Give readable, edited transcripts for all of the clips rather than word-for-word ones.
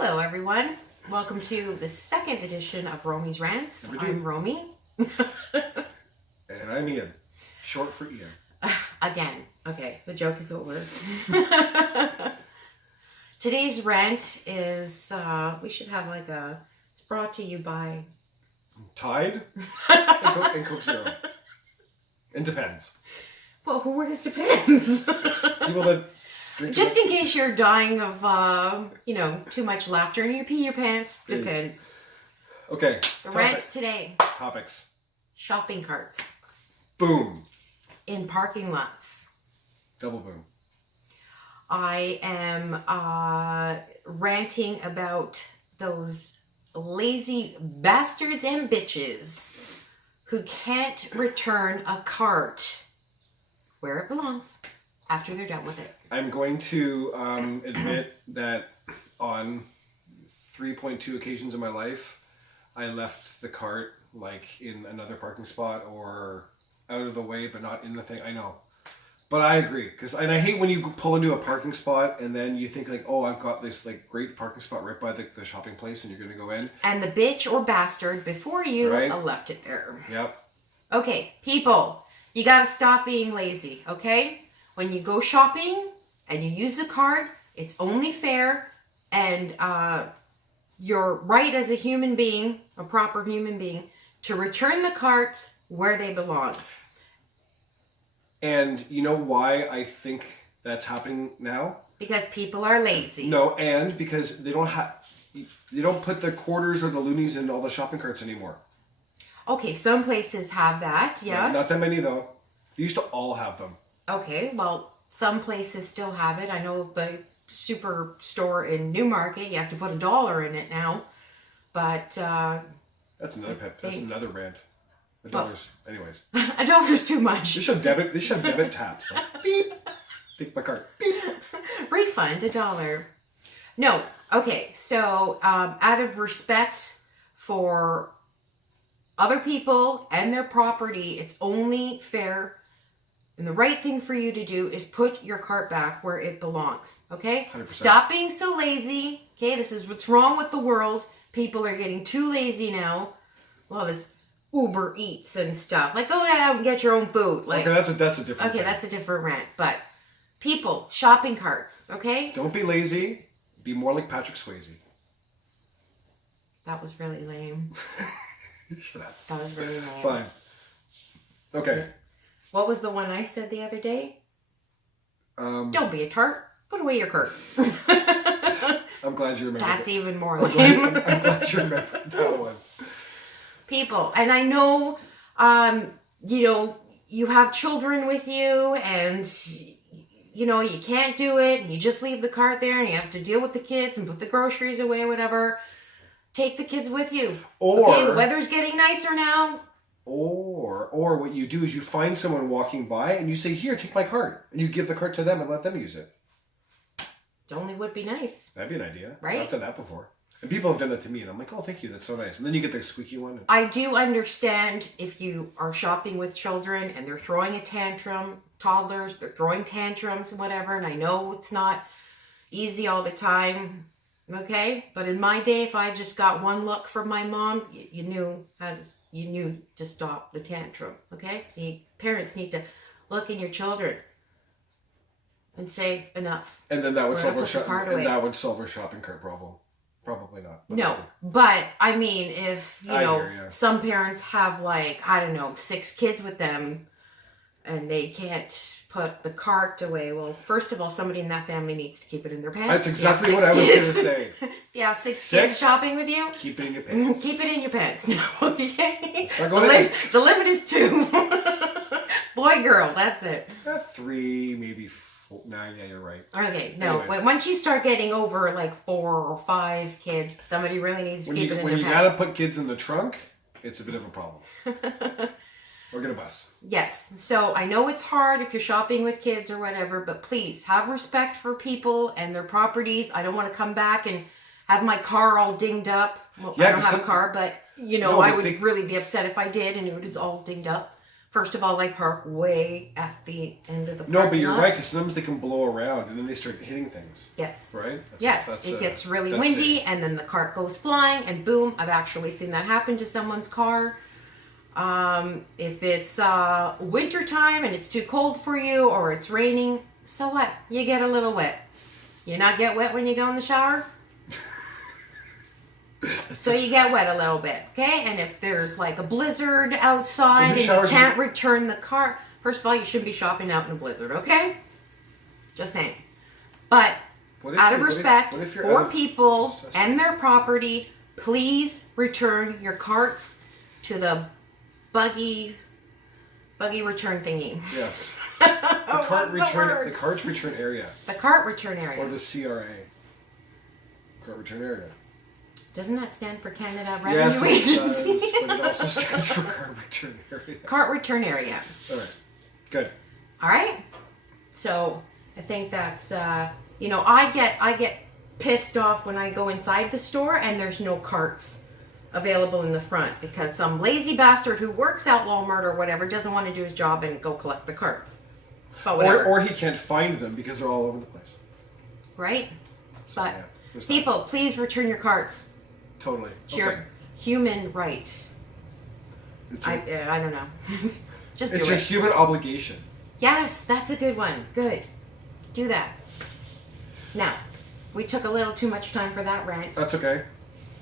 Hello, everyone. Welcome to the second edition of Romy's Rants. I'm Romy. And I'm Ian. Short for Ian. Again. Okay, the joke is over. Today's rant is, we should have like it's brought to you by... Tide and Coke Zero. It depends. Well, where does depends? People that drink... Just in case you're dying of, too much laughter and you pee your pants, depends. Okay. The rant today. Topics. Shopping carts. Boom. In parking lots. Double boom. I am ranting about those lazy bastards and bitches who can't return a cart where it belongs after they're done with it. I'm going to admit that on 3.2 occasions in my life, I left the cart like in another parking spot or out of the way, but not in the thing. I know. But I agree, and I hate when you pull into a parking spot and then you think like, oh, I've got this like great parking spot right by the shopping place, and you're going to go in. And the bitch or bastard before you right? left it there. Yep. Okay, people, you got to stop being lazy, okay? When you go shopping and you use the cart, it's only fair, and you're right as a human being, a proper human being, to return the carts where they belong. And you know why I think that's happening now? Because people are lazy. No, and because they don't put the quarters or the loonies in all the shopping carts anymore. Okay, some places have that, yes. Not that many though. They used to all have them. Okay, well, some places still have it. I know the superstore in Newmarket, you have to put $1 in it now. But that's another rant. Anyways. $1's too much. They should have debit taps. Like, beep. Take my card. Beep. Refund $1. No. Okay. So, out of respect for other people and their property, it's only fair and the right thing for you to do is put your cart back where it belongs. Okay? 100%. Stop being so lazy. Okay? This is what's wrong with the world. People are getting too lazy now. Well, this Uber Eats and stuff. Like, go out and get your own food. Like, okay, that's a different Okay, thing. that's a different rant. But people, shopping carts, okay? Don't be lazy. Be more like Patrick Swayze. That was really lame. Shut up. That was really lame. Fine. Okay. What was the one I said the other day? Don't be a tart. Put away your cart. I'm glad you remember. That's even more lame. I'm glad you remember that one. People, and I know, you have children with you, and you can't do it, and you just leave the cart there, and you have to deal with the kids and put the groceries away, whatever. Take the kids with you. Okay, the weather's getting nicer now. Or what you do is you find someone walking by and you say, "Here, take my cart," and you give the cart to them and let them use it. It only would be nice. That'd be an idea. Right? I've done that before. And people have done that to me, and I'm like, "Oh, thank you, that's so nice." And then you get the squeaky one. I do understand if you are shopping with children and they're throwing a tantrum, toddlers, they're throwing tantrums and whatever, and I know it's not easy all the time, okay? But in my day, if I just got one look from my mom, you knew to stop the tantrum, okay? So parents need to look in your children and say enough. And then that would solve our shopping cart problem. Probably not. No, maybe. But I mean, if, hear ya. Some parents have 6 kids with them and they can't put the cart away. Well, first of all, somebody in that family needs to keep it in their pants. That's exactly what I was going to say. If you have 6 kids shopping with you, keep it in your pants. Keep it in your pants. No, okay? The limit is 2. Boy, girl, that's it. 3, maybe 4. Nah, yeah, you're right. Okay, no. Once you start getting over 4 or 5 kids, somebody really needs to keep it in their pants. When you gotta put kids in the trunk, it's a bit of a problem. Or get a bus. Yes. So I know it's hard if you're shopping with kids or whatever, but please have respect for people and their properties. I don't want to come back and have my car all dinged up. Well, I don't have a car, but I would really be upset if I did and it was all dinged up. First of all, I park way at the end of the No, but parking you're lot. right, because sometimes they can blow around and then they start hitting things, Yes. right? Yes, it gets really that's windy, safe. and then the cart goes flying, and boom, I've actually seen that happen to someone's car. If it's winter time and it's too cold for you, or it's raining, so what? You get a little wet. You not get wet when you go in the shower? So you get wet a little bit, okay? And if there's like a blizzard outside and you can't return the car, first of all, you shouldn't be shopping out in a blizzard, okay? Just saying. But out of respect for people and their property, please return your carts to the buggy return thingy. Yes. The cart return area. The cart return area. Or the CRA. Cart return area. Doesn't that stand for Canada Revenue Agency? Yes, it does, but it also stands for cart return area. Cart return area. All right. Good. All right. So I think that's I get pissed off when I go inside the store and there's no carts available in the front because some lazy bastard who works at Walmart or whatever doesn't want to do his job and go collect the carts. But whatever. Or he can't find them because they're all over the place. Right? So, but yeah, people, please return your carts. Totally. It's your human right. I don't know. Just do it. It's your human obligation. Yes, that's a good one. Good. Do that. Now, we took a little too much time for that rant. That's okay.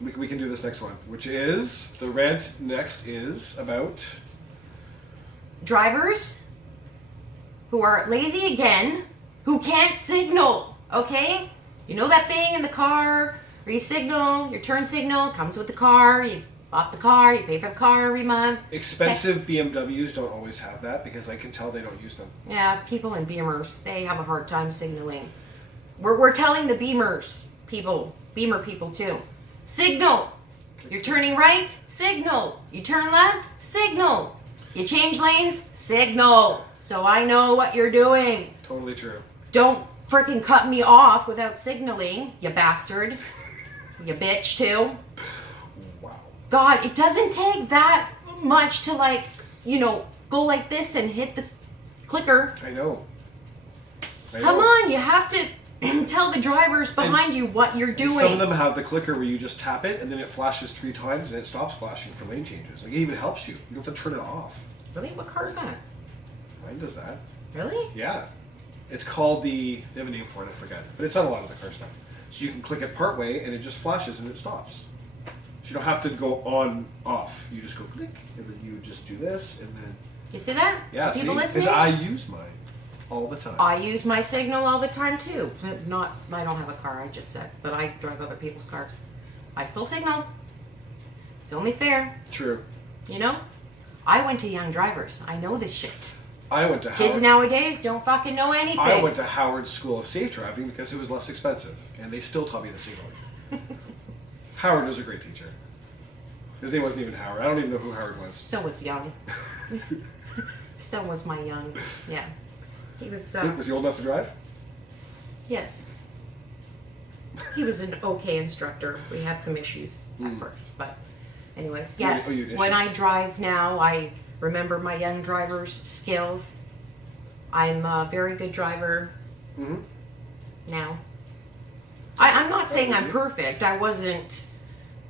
We can do this next one, which is, the rant next is about... drivers who are lazy again, who can't signal, okay? You know that thing in the car where you signal, your turn signal comes with the car, you bought the car, you pay for the car every month. Expensive BMWs don't always have that because I can tell they don't use them. Yeah, people in Beamers, they have a hard time signaling. We're telling the Beamer people too. Signal! You're turning right? Signal! You turn left? Signal! You change lanes? Signal! So I know what you're doing. Totally true. Don't freaking cut me off without signaling, you bastard. You bitch too. Wow. God, it doesn't take that much to go like this and hit the clicker. I know. Come on, you have to tell the drivers behind you what you're doing. Some of them have the clicker where you just tap it and then it flashes 3 times and it stops flashing for lane changes. Like, it even helps you. You don't have to turn it off. Really? What car is that? Mine does that. Really? Yeah. It's called they have a name for it, I forget. But it's on a lot of the cars now. So you can click it part way and it just flashes and it stops. So you don't have to go on, off. You just go click and then you just do this and then... You see that? Yeah, People see? listening? Because I use mine all the time. I use my signal all the time too. I don't have a car, I just said. But I drive other people's cars. I still signal. It's only fair. True. You know? I went to Young Drivers. I know this shit. I went to Kids nowadays don't fucking know anything. I went to Howard School of Safe Driving because it was less expensive, and they still taught me the signaling. Howard was a great teacher. His name wasn't even Howard. I don't even know who Howard was. So was Young. So was my Young. Yeah. He was... Was he old enough to drive? Yes. He was an okay instructor. We had some issues at first, but anyways, yes. When I drive now, I remember my young driver's skills. I'm a very good driver now. I'm not saying I'm perfect. I wasn't,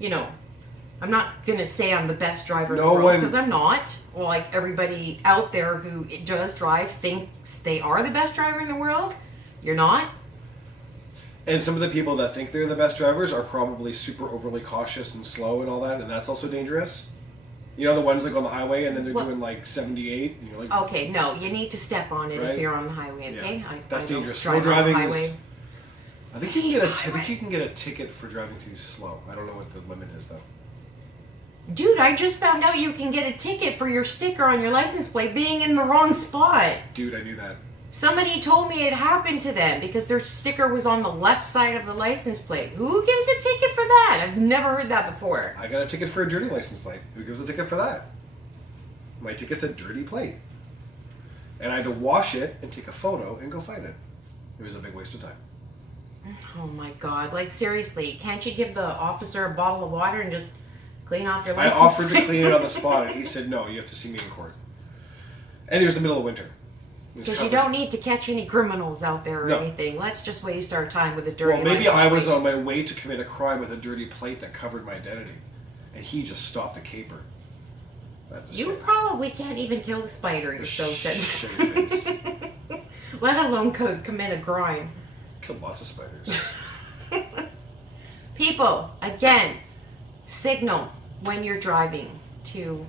I'm not going to say I'm the best driver in the world because I'm not. Well, like everybody out there who does drive thinks they are the best driver in the world. You're not. And some of the people that think they're the best drivers are probably super overly cautious and slow and all that, and that's also dangerous. You know, the ones like on the highway and then they're doing like 78 and you're like... Okay, no, you need to step on it if you're on the highway, okay? Yeah. That's dangerous. Slow driving is... I think you can get a ticket for driving too slow. I don't know what the limit is though. Dude, I just found out you can get a ticket for your sticker on your license plate being in the wrong spot. Dude, I knew that. Somebody told me it happened to them because their sticker was on the left side of the license plate. Who gives a ticket for that? I've never heard that before. I got a ticket for a dirty license plate. Who gives a ticket for that? My ticket's a dirty plate. And I had to wash it and take a photo and go find it. It was a big waste of time. Oh my God. Like, seriously, can't you give the officer a bottle of water and just clean off your license I offered to clean it on the spot and he said, no, you have to see me in court. And it was the middle of winter. Because you don't need to catch any criminals out there or No. anything. Let's just waste our time with a dirty. Well, maybe license I was plate. on my way to commit a crime with a dirty plate that covered my identity, and he just stopped the caper. That just You said, probably can't even kill the spider. You're so shitty face. Let alone commit a crime. Killed lots of spiders. People, again, signal when you're driving to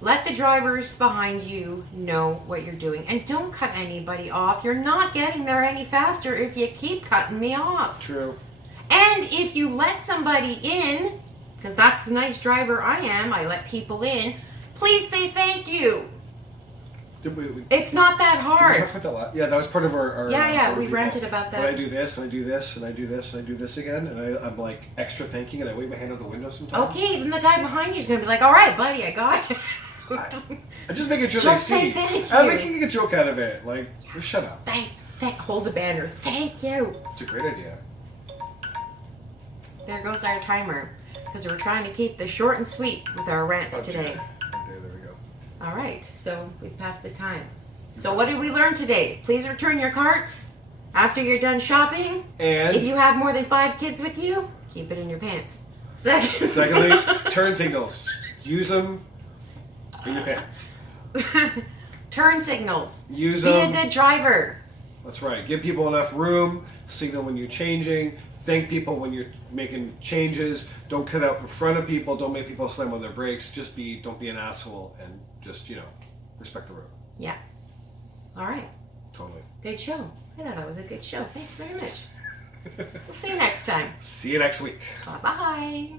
let the drivers behind you know what you're doing. And don't cut anybody off. You're not getting there any faster if you keep cutting me off. True. And if you let somebody in, because that's the nice driver I am, I let people in, please say thank you. Did we It's not that Did we hard. talk about that yeah, that was part of our Yeah, we review ranted call. about When I that. do this, and I do this, and I do this, and I do this again, and I'm like extra thinking, and I wave my hand out the window sometimes. Okay, even the guy behind you is going to be like, all right, buddy, I got it. I'm just making sure Just they say see. thank I'm you. making a joke out of it. Like, just shut up. Hold a banner. Thank you. It's a great idea. There goes our timer. Because we're trying to keep this short and sweet with our rants Okay. today. Okay, there we go. All right, so we've passed the time. So what did we learn today? Please return your carts after you're done shopping. And If you have more than 5 kids with you, keep it in your pants. secondly, turn signals. Use them in your pants. Turn signals. Use Be a them. good driver. That's right. Give people enough room. Signal when you're changing. Thank people when you're making changes. Don't cut out in front of people. Don't make people slam on their brakes. Don't be an asshole, and just respect the road. Yeah. All right. Totally. Good show. I thought that was a good show. Thanks very much. We'll see you next time. See you next week. Bye-bye.